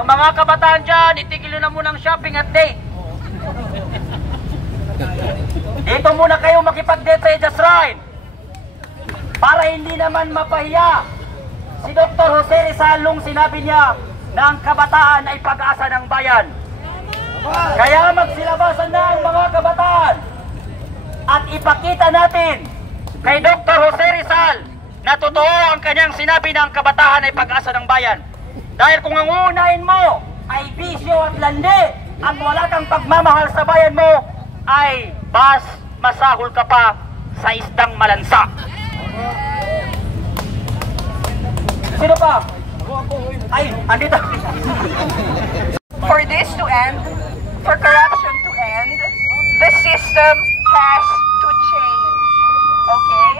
Ang mga kabataan dyan, itigil nyo na munang shopping at date. Dito muna kayo makipag-date sa Edjas Shrine. Para hindi naman mapahiya si Dr. Jose Rizal nung sinabi niya na ang kabataan ay pag-asa ng bayan. Kaya magsilabasan na ang mga kabataan at ipakita natin kay Dr. Jose Rizal na totoo ang kanyang sinabi ng kabataan ay pag-asa ng bayan. Dahil kung ang uunahin mo ay bisyo at landi at wala kang pagmamahal sa bayan mo, ay masahol ka pa sa isdang malansa. Sino pa? Ay, andito. For this to end, for corruption to end, the system has to change. Okay?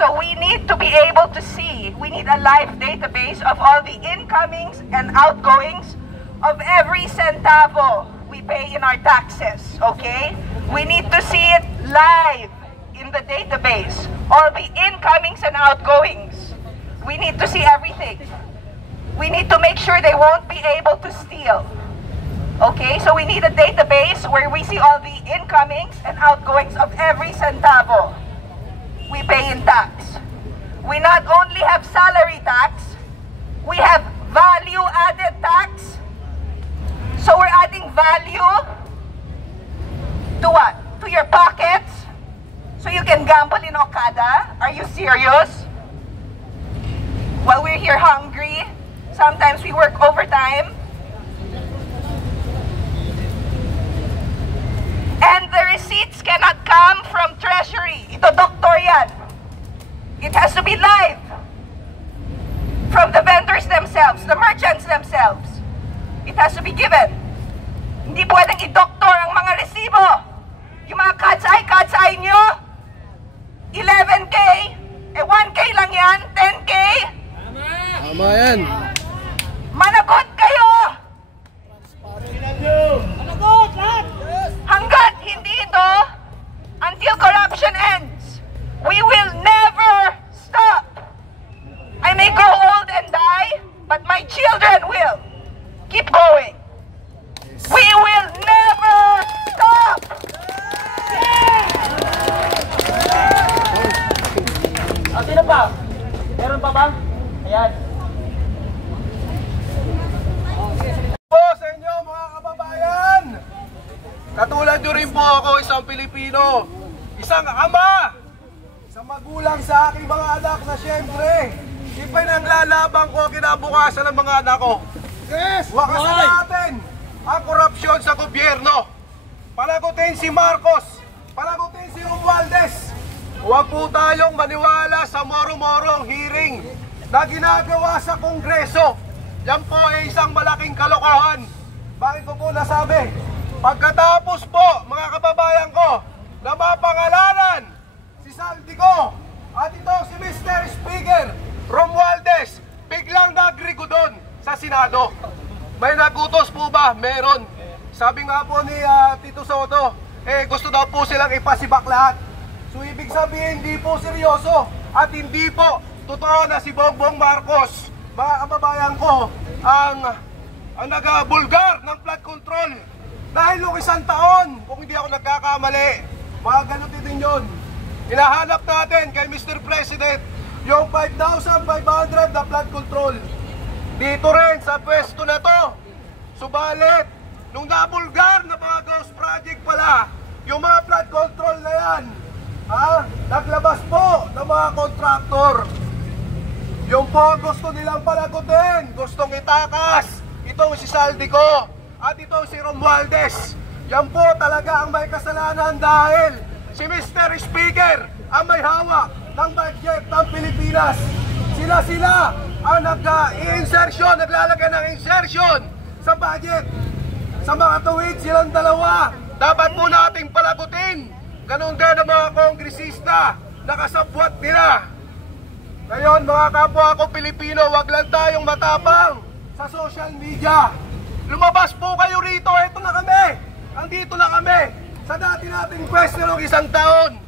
So we need to be able to see, we need a live database of all the incomings and outgoings of every centavo we pay in our taxes. Okay? We need to see it live in the database, all the incomings and outgoings. We need to see everything. We need to make sure they won't be able to steal. Okay, so we need a database where we see all the incomings and outgoings of every centavo we pay in tax. We not only have salary tax, we have value-added tax. So we're adding value to what? To your pockets? So you can gamble in Okada? Are you serious? While we're here hungry, sometimes we work overtime. And the receipts cannot come from Treasury. Ito doktor yan. It has to be live. From the vendors themselves, the merchants themselves. It has to be given. Hindi pwedeng i-doktor ang mga resibo. Yung mga katsay nyo, 11K, 1K lang yan, 10K. Tama yan. Managot kayo! Managot lahat! Hanggat hindi ito, until corruption ends, we will never stop. I may grow old and die, but my children will keep going. We will never stop! Sino pa? Meron pa ba? Ayan. Po sa inyo mga kababayan, katulad nyo rin po ako, isang Pilipino, isang ama, isang magulang sa aking mga anak na siyempre ipinaglalaban ko kinabukasan ng mga anak ko. Wakasan natin ang korupsyon sa gobyerno. Panagutin si Marcos, panagutin si Romualdez. Huwag po tayong maniwala sa moro-morong hearing na ginagawa sa Kongreso. Yan po ay isang malaking kalokohan. Bakit ko po nasabi? Pagkatapos po, mga kababayan ko, na mapangalanan si Saldico at ito si Mr. Speaker Romualdez, biglang nagrigo doon sa Senado. May nagutos po ba? Meron. Sabi nga po ni Tito Soto, gusto daw po silang ipasibak lahat. So ibig sabihin, hindi po seryoso at hindi po totoo na si Bongbong Marcos, mga kababayan ko, ang nag-bulgar ng flood control. Dahil nung isang taon, kung hindi ako nagkakamali, mga ganun din yun. Hinahanap natin kay Mr. President yung 5,500 na flood control. Dito rin sa pwesto na to. Subalit, nung nabulgar na mga ghost project pala, yung mga flood control na yan, naglabas po ng mga kontraktor. Yung po gusto nilang panagutin, gustong itakas, itong si Saldico at itong si Romualdez. Yan po talaga ang may kasalanan dahil si Mr. Speaker ang may hawak ng budget ng Pilipinas. Sila ang nag-i-insertion, naglalagay ng insertion sa budget. Sa mga tuwid silang dalawa, dapat po nating palagutin. Ganon din ang mga kongresista na kasabwat nila. Ngayon mga kapwa ko Pilipino, wag lang tayong matapang sa social media. Lumabas po kayo rito, eto na kami. Andito na kami sa dati nating pwesto ng isang taon.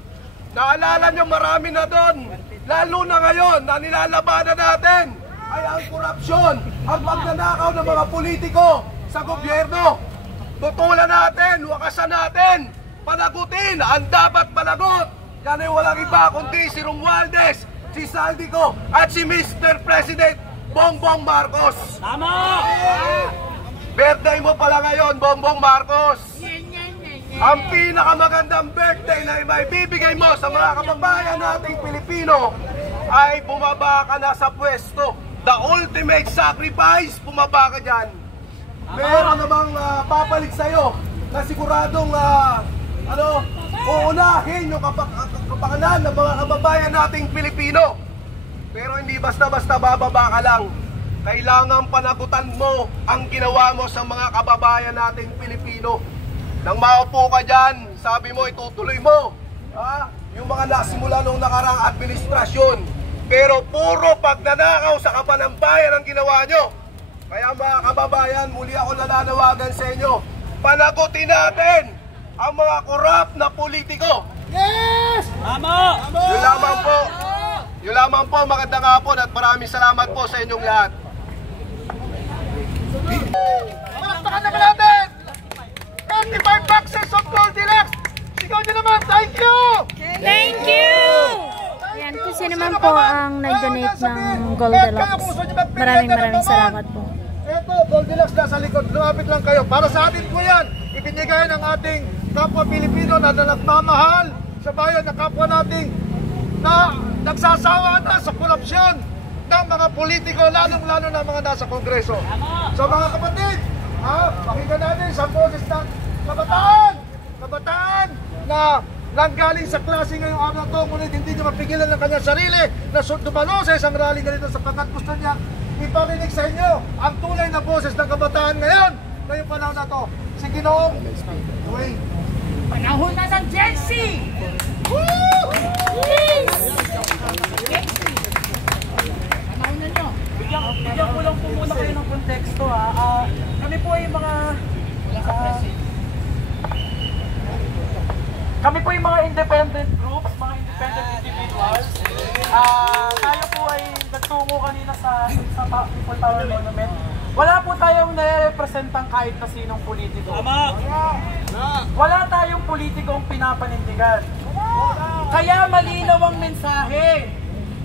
Naalala nyo marami na doon, lalo na ngayon na nilalabanan natin ay ang korupsyon, ang pagnanakaw ng mga politiko sa gobyerno. Tutulan natin, wakasan natin, panagutin ang dapat panagot. Yan ay walang iba kundi si Romualdez, si Saldico at si Mr. President Bongbong Marcos. Tama! Birthday mo pala ngayon, Bongbong Marcos. Ang pinakamagandang birthday na maibibigay mo sa mga kababayan nating Pilipino ay bumaba ka na sa pwesto. The ultimate sacrifice, bumaba ka dyan. Meron namang papalit sa'yo na siguradong uunahin yung kapakanan ng mga kababayan nating Pilipino. Pero hindi basta-basta bababa ka lang. Kailangan panagutan mo ang ginawa mo sa mga kababayan nating Pilipino. Nang maupo ka dyan, sabi mo itutuloy mo yung mga nasimula nung nakarang administrasyon. Pero puro pagnanakaw sa kapanambayan ang ginawa nyo. Kaya mga kababayan, muli ako nananawagan sa inyo. Panagutin natin ang mga korap na politiko. Yes! Tama! Yun lamang po. Yun lamang po, magandang hapon at maraming salamat po sa inyong lahat. Palakpakan naman natin! 35 boxes of Gold Deluxe! Sigaw nyo naman, thank you! Thank you! Ayan, kung sino man po ang nag-donate ng Gold Deluxe. Maraming salamat po. Ito, Gold Deluxe nasa likod. Lumapit lang kayo. Para sa atin po yan, ibinigay ng ating kapwa Pilipino na nagmamahal sa bayan na kapwa nating na nagsasawa na sa korupsyon ng mga politiko, lalong-lalo na mga nasa Kongreso. So mga kapatid, pakinggan natin sa boses ng kabataan na nanggaling sa klase ngayong araw to, ngunit hindi niya mapigilan ng kanyang sarili na dumalo sa isang rally ganito sapagkat gusto niya iparinig sa inyo ang tunay na boses ng kabataan ngayon, ngayong panahon na to. Si Ginoong Dwayne. Panahon na ng Gen Z! Bigyan ko lang po muna kayo ng konteksto kami po ay mga independent groups, mga independent individuals. Tayo po ay nagtungo kanina sa People Power Monument. Wala po tayong nare-representang kahit na sinong politiko. Wala tayong politikong pinapanindigan. Kaya malinaw ang mensahe.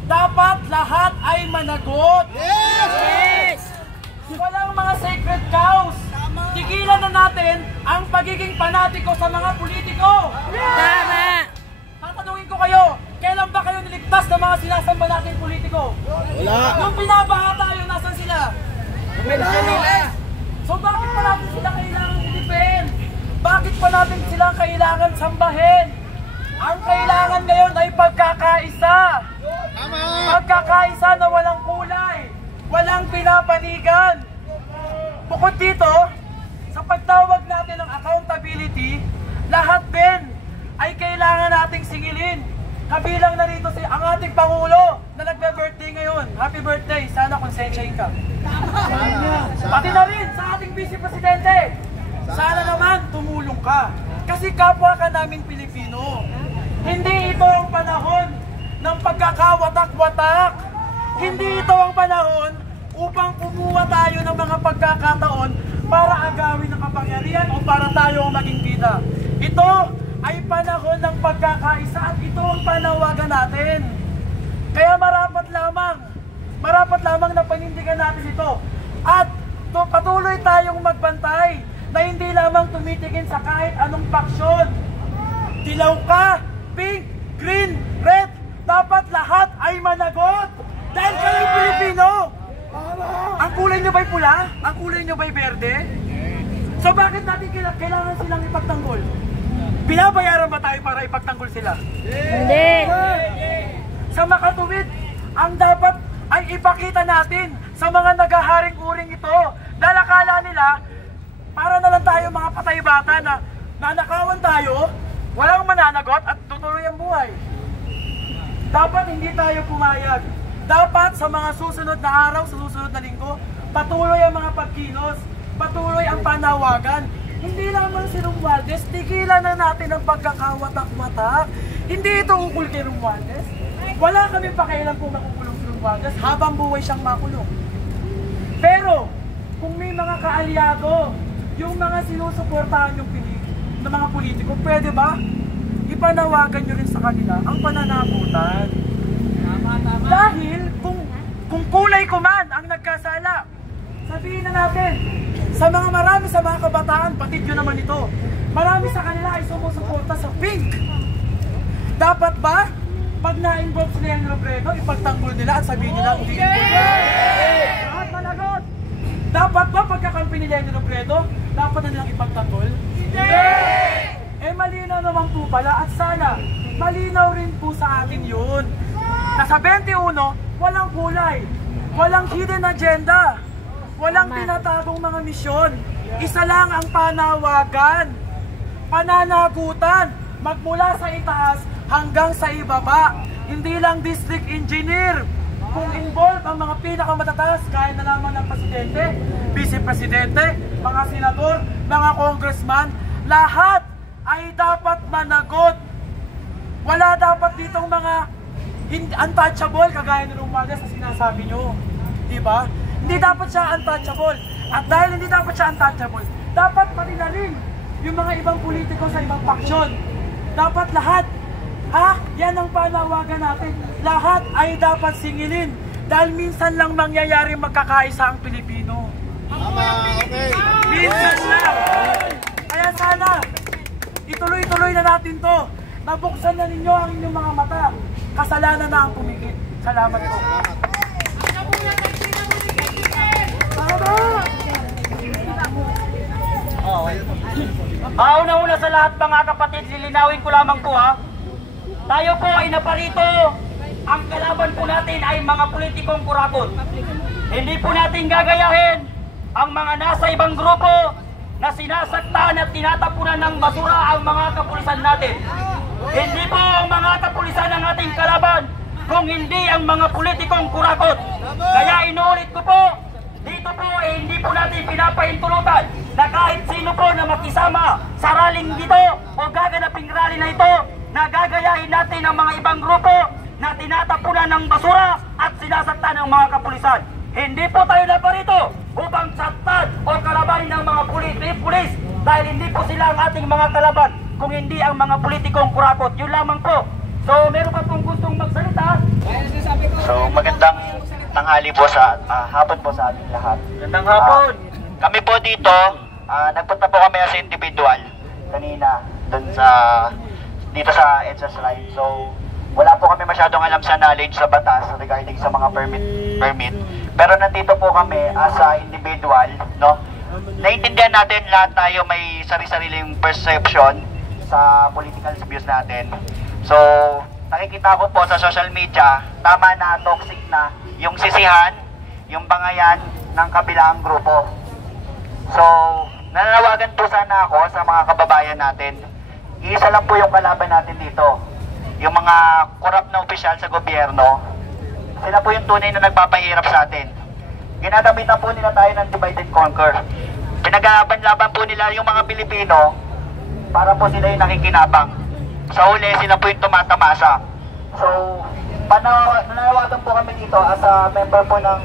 Dapat lahat ay managot. Yes! Walang mga sacred cows. Tigilan na natin ang pagiging panatiko sa mga politiko. Tama! Tatanungin ko kayo, kailan ba kayo niligtas ng mga sinasamba natin politiko? Wala. Nung binabaha tayo, nasan sila? So bakit pa natin sila kailangan i-defend? Bakit pa natin sila kailangan sambahin? Ang kailangan ngayon ay pagkakaisa. Pagkakaisa na walang kulay, walang pinapanigan. Bukod dito, sa pagtawag natin ng accountability, lahat din ay kailangan nating singilin. Kabilang na rito ang ating Pangulo na nagbe-birthday ngayon. Happy birthday! Sana konsensyahin ka. Pati na rin sa ating Vice Presidente. Sana naman tumulong ka. Kasi kapwa ka namin Pilipino. Hindi ito ang panahon ng pagkakawatak-watak. Hindi ito ang panahon upang kumuha tayo ng mga pagkakataon para agawin ang kapangyarihan o para tayo ang maging bida. Ito ay panahon ng pagkakaisa at ito ang panawagan natin. Kaya marapat lamang na panindigan natin ito. At patuloy tayong magbantay na hindi lamang tumitingin sa kahit anong paksyon. Dilaw ka, pink, green, red, dapat lahat ay managot. Dahil kayo Pilipino. Ang kulay nyo ba'y pula? Ang kulay nyo ba'y berde? So bakit natin kailangan silang ipagtanggol? Binabayaran ba tayo para ipagtanggol sila? Hindi! Sa makatuwid, ang dapat ay ipakita natin sa mga nagaharing uring ito. Dahil akala nila, para na lang tayo mga patay bata na nanakawan tayo, walang mananagot at tutuloy ang buhay. Dapat hindi tayo pumayag. Dapat sa mga susunod na araw, sa susunod na linggo, patuloy ang mga pagkilos, patuloy ang panawagan. Hindi lamang si Romualdez, tigilan na natin ang pagkakawatak-watak. Hindi ito ukol kay Romualdez. Wala kami pakialam kung makukulong si Romualdez. Romualdez habang buhay siyang makulong. Pero, kung may mga kaalyado, yung mga sinusuportahan yung ng mga politiko, pwede ba? Ipanawagan nyo rin sa kanila ang pananagutan. Dahil, kung kulay ko man ang nagkasala, sabihin na natin, marami sa mga kabataan, patid yun naman ito, marami sa kanila ay sumusuporta sa pink. Dapat ba, pag na-involve si Leni Robredo, ipagtanggol nila at sabihin nila, hindi involved? Lahat managot! Dapat ba pagkakampi ni Leni Robredo, dapat na nilang ipagtanggol? Hindi! Eh malinaw naman po pala at sana malinaw rin po sa atin yun. Na sa 21, walang kulay, walang hidden agenda, walang tinatagong mga misyon. Isa lang ang panawagan, pananagutan, magmula sa itaas hanggang sa ibaba. Hindi lang district engineer. Kung involved ang mga pinakamatataas, kaya na lamang ng presidente, vice-presidente, mga senador, mga congressman, lahat ay dapat managot. Wala dapat ditong mga untouchable kagaya ni Romualdez na sinasabi nyo. Diba? Hindi dapat siya untouchable. At dahil hindi dapat siya untouchable, dapat pati na rin yung mga ibang politiko sa ibang faksyon. Dapat lahat, yan ang panawagan natin. Lahat ay dapat singilin. Dahil minsan lang mangyayari magkakaisa ang Pilipino. Okay. Minsan lang. Kaya sana, ituloy-tuloy na natin to. Nabuksan na ninyo ang inyong mga mata. Kasalanan na ang pumigit. Salamat po. Una-una sa lahat mga kapatid, lilinawin ko lamang po tayo po ay naparito. Ang kalaban po natin ay mga politikong kurakot. Hindi po natin gagayahin ang mga nasa ibang grupo na sinasaktan at tinatapunan ng basura ang mga kapulisan natin. Hindi po ang mga kapulisan ang ating kalaban kung hindi ang mga politikong kurakot. Kaya inuulit ko po, dito po hindi po natin pinapahintulutan na kahit sino po na makisama sa raling dito o gaganaping rally na ito, na gagayahin natin ang mga ibang grupo na tinatapunan ng basura at sinasaktan ng mga kapulisan. Hindi po tayo naparito upang saktan o kalabanin ng mga pulis dahil hindi po sila ang ating mga kalaban kung hindi ang mga politikong kurakot. Yun lamang po. So meron pa pong gustong magsalita? So magandang tanghali po hapon po sa ating lahat. Magandang hapon. Kami po dito, nagpunta po kami as individual kanina dito sa EDSA Shrine. So wala po kami masyadong alam sa knowledge sa batas regarding sa mga permit. Pero nandito po kami as a individual, no? Naiintindihan natin lahat tayo may sari-sariling perception sa political views natin. So nakikita ko po sa social media, tama na, toxic na yung sisihan, yung bangayan ng kabilang grupo. So nananawagan po sana ako sa mga kababayan natin. Iisa lang po yung kalaban natin dito. Yung mga korap na opisyal sa gobyerno, sila po yung tunay na nagpapahirap sa atin. Ginagamitan po nila tayo ng divide and conquer. Pinag-aaban-laban po nila yung mga Pilipino para po sila yung nakikinabang. Sa huli, sila po yung tumatamasa. So, nananawagan po kami dito as a member po ng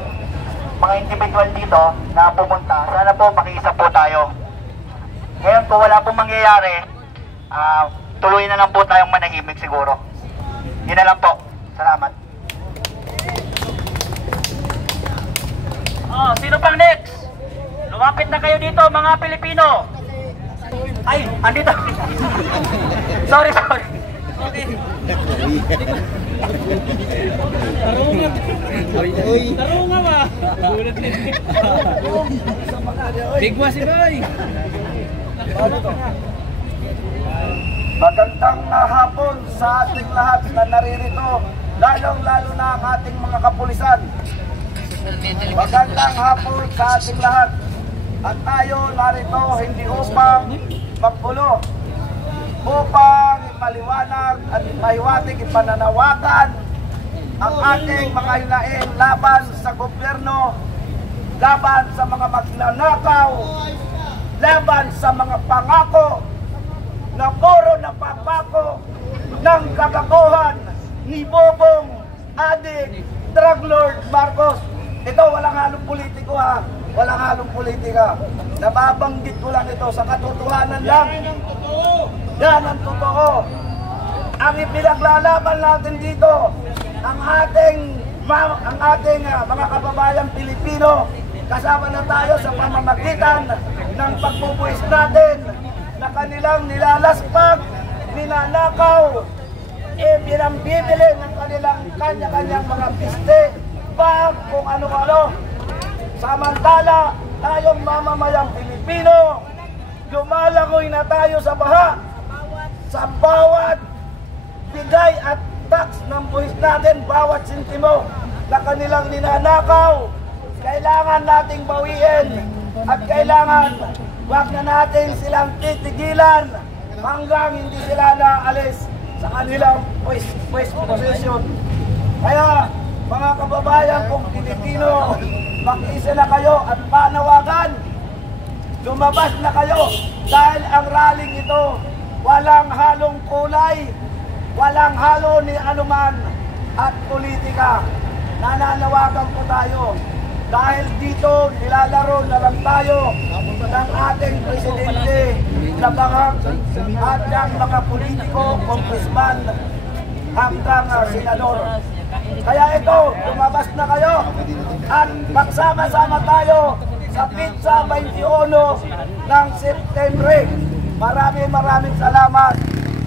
mga individual dito na pumunta. Sana po makiisa po tayo. Ngayon po wala pong mangyayari. Tuloy na lang po tayong manahimik siguro. Yun na lang po. Salamat. Sino pang next? Lumapit na kayo dito mga Pilipino. Ay, andito. Sorry. Okay. Tarunga ba? Bigwa si Boy. Magandang hapon sa ating lahat na naririto, lalong-lalo na ang ating mga kapulisan. Magandang hapon sa ating lahat. At tayo narito hindi upang magpulo, upang ipaliwanag at ipahiwatig, ipananawagan ang ating mga hinaing laban sa gobyerno, laban sa mga magnanakaw, laban sa mga pangako na puro napapako ng kagaguhan ni Bobong Adik drug lord Marcos. Ito, walang halong politiko ha. Walang halong politika. Nababanggit ko lang ito sa katotohanan lang. Yan ang totoo. Ang ipinaglalaban natin dito, ang ating mga kababayang Pilipino, kasama na tayo sa pamamagitan ng pagbubuhis natin na kanilang nilalaspag, ninanakaw, pinambibili ng kanilang kanya-kanyang mga piste, bag, kung ano-ano. Samantala, tayong mamamayang Pilipino, lumalangoy na tayo sa baha sa bawat bigay at tax ng buhis natin, bawat sintimo na kanilang ninanakaw. Kailangan nating bawiin at kailangan wag na natin silang titigilan hanggang hindi sila naalis sa kanilang position. Kaya mga kababayan kong Pilipino, mag-isa na kayo at panawagan, lumabas na kayo dahil ang rallying ito walang halong kulay, walang halo ni anuman at politika. Nananawagan po tayo dahil dito nilalaro na lang tayo ng ating presidente na at ng mga politiko, congressman hanggang senador. Kaya ito, lumabas na kayo at magsama-sama tayo sa Pizza 21 ng September. Maraming salamat.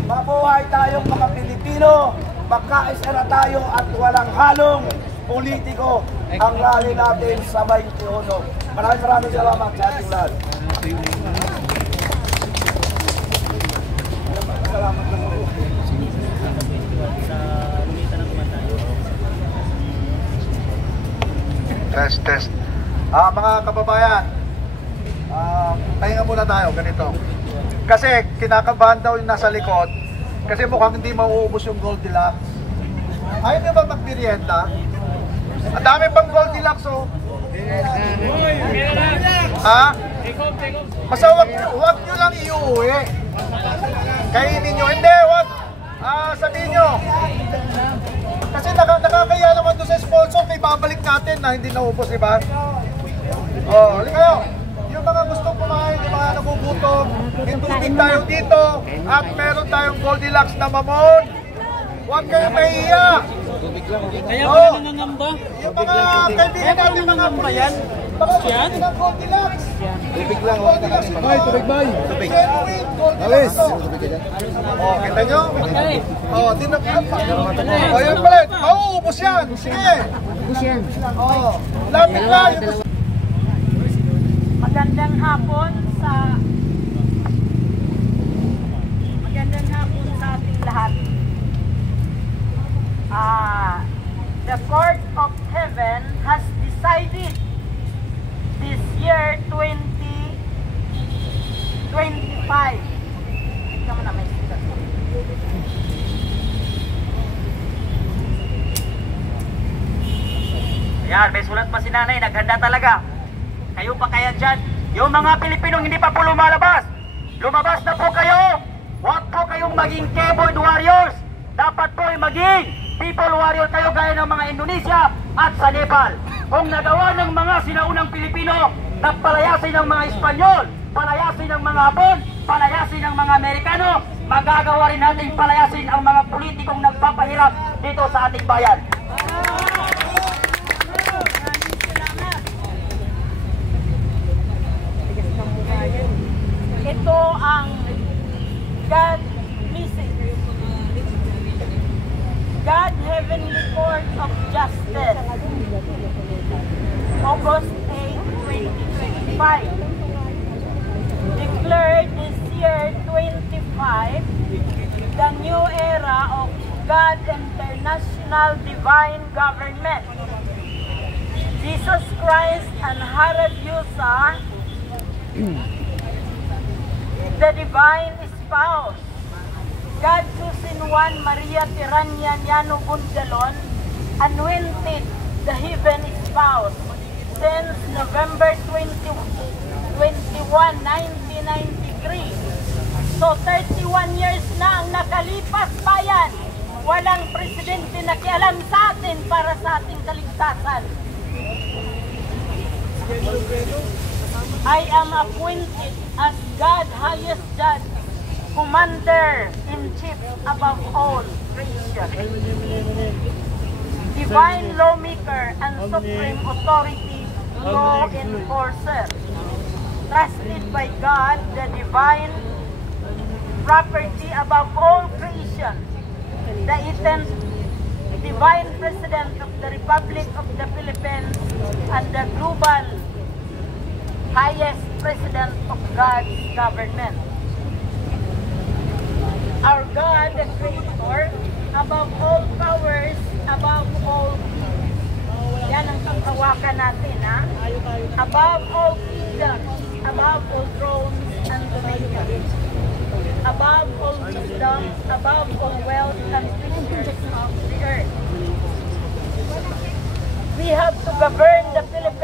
Mabuhay tayong mga Pilipino, magkaisa na tayo at walang halong politiko ang rally natin sa 21. Maraming salamat sa ating lahat. Salamat lang po. Test. Mga kababayan, pahinga muna tayo, ganito. Kasi kinakabahan daw yung nasa likod, kasi mukhang hindi mauubos yung Goldilocks. Ayaw niyo ba magmerienda? Ang dami pang Goldilocks, oh. Ha? Basta wag nyo lang iuwi. Kainin nyo. Hindi, wag. Sabihin nyo. Kasi nakakaya naman doon sa sponsor, may babalik natin na hindi naubos, di ba? Oh, halika kayo. Yung mga gustong kumain, yung mga nagugutom, itubig tayo dito, at meron tayong Goldilocks na mamon. Huwag kayong mahiya. Kaya wala nangangamba. Yung mga kaibigan natin, mga yan? Yan? Goldilocks. Tubig lang. Bay, tubig bay. Tubig. Alis. Oh, kita nyo? Oh, dinapit. Oh, yun pala. Oh, ubos yan. Sige. Ubos yan. Oh, lapit lang. Magandang hapon sa ating lahat. The Court of Heaven has decided this year 2025. Ayan, may sulat pa si nanay, naghanda talaga. Kayo pa kaya dyan? Yung mga Pilipinong hindi pa po lumalabas, lumabas na po kayo. Huwag po kayong maging keyboard warriors. Dapat po ay maging people warrior kayo gaya ng mga Indonesia at sa Nepal. Kung nagawa ng mga sinaunang Pilipino na palayasin ng mga Espanyol, palayasin ng mga Hapon, palayasin ng mga Amerikano, magagawa rin natin palayasin ang mga politikong nagpapahirap dito sa ating bayan. Ito ang God Heavenly Court of Justice, August 8, 2025, declared this year 25 the new era of God International Divine Government. Jesus Christ and Harabyusa, the Divine Spouse, God Susan Juan Maria Tiranya Llano Bundalon, anointed the Heaven Spouse since November 21, 1993. So 31 years na ang nakalipas bayan Walang presidente na kialam sa atin para sa ating kaligtasan. I am appointed as God's highest judge, commander-in-chief above all creation, divine lawmaker and supreme authority, law enforcer, trusted by God, the divine property above all creation, the eternal divine president of the Republic of the Philippines, and the global highest president of God's government. Our God, the Creator, above all powers, above all kings. Yan ang pangkawakan natin, ha? Above all kingdoms, above all thrones and dominions, above all wisdom, above all wealth and riches of the earth. We have to govern the Philippines